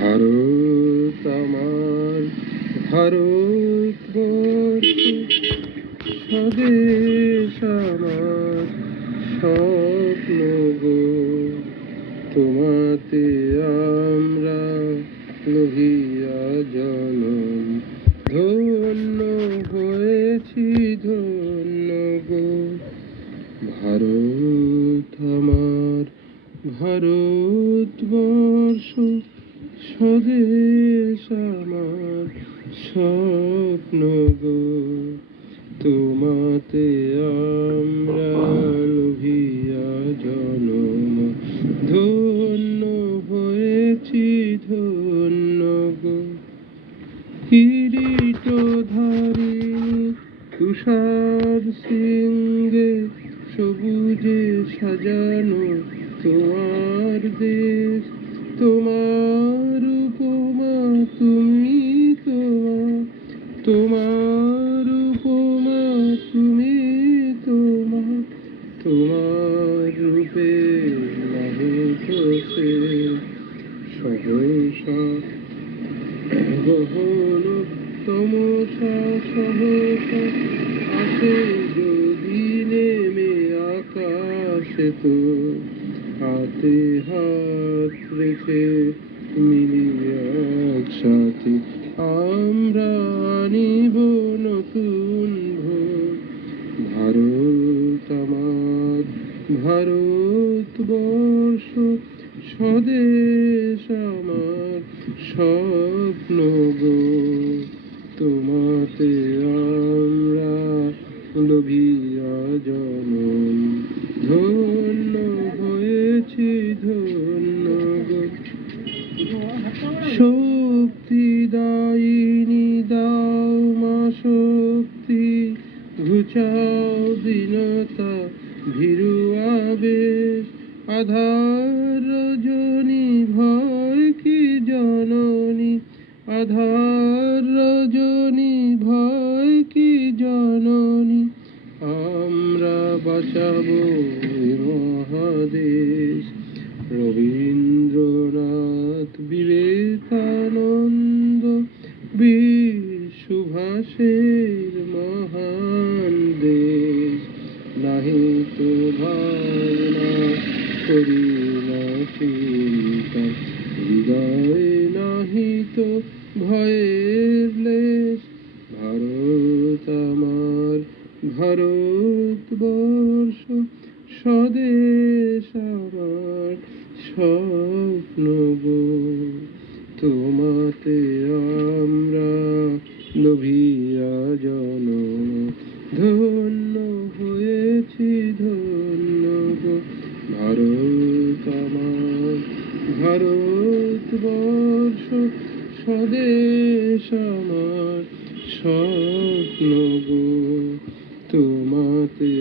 ভারত আমার, ভারতবর্ষ স্বদেশ আমার, স্বপ্ন গো। তোমাতে আমরা লোহিয়া জনম, ধন্য হয়েছি ধন্য গো। ভারত আমার, ভারতবর্ষ স্বদেশ আমার, স্বপ্ন গো। তোমাতে আমরা লোভিয়া জনম, ধন্য হয়েছি ধন্য গো। কিরীটধারী তুষার শৃঙ্গে সবুজে সাজানো তোমার দেশ, তোমার উপমা তুমি, তোমার তোমার উপমা তুমি, তোমার তোমার রূপে নাহি তো সে সহসা গহন তমসা সহসা আসে যদি নেমে আকাশে তো হাতে হাত রেখে মিলিয়ে একসাথে আমরা আনিব নতুন ভোর। ভারত আমার, ভারতবর্ষ স্বদেশ আমার, স্বপ্ন গো। তোমাতে আমরা লোভিয়া জনম, ধন্য হয়েছি ধন্য গো। শক্তি দায়িনী দাও মা শক্তি, ঘুচাও দীনতা ভীরু আবেশ। আধার রজনী ভয় কি জননী, আধার রজনী ভয় কি জননী। আমরা বাঁচাবো এ মহাদেশ। রবীন্দ্রনাথ বিবেকানন্দ বীর সুভাষের মহান দেশ। নাহি তো ভাবনা করি না চিন্তা, হৃদয়ে নাহি তো ভয়ের লেশ। ভারত আমার, ভারতবর্ষ স্বদেশ আমার, স্বপ্ন গো। তোমাতে আমরা লোভিয়া জনম, ধন্য হয়েছি ধন্য গো। ভারত আমার, ভারতবর্ষ স্বদেশ আমার, স্বপ্ন গো। তোমাতে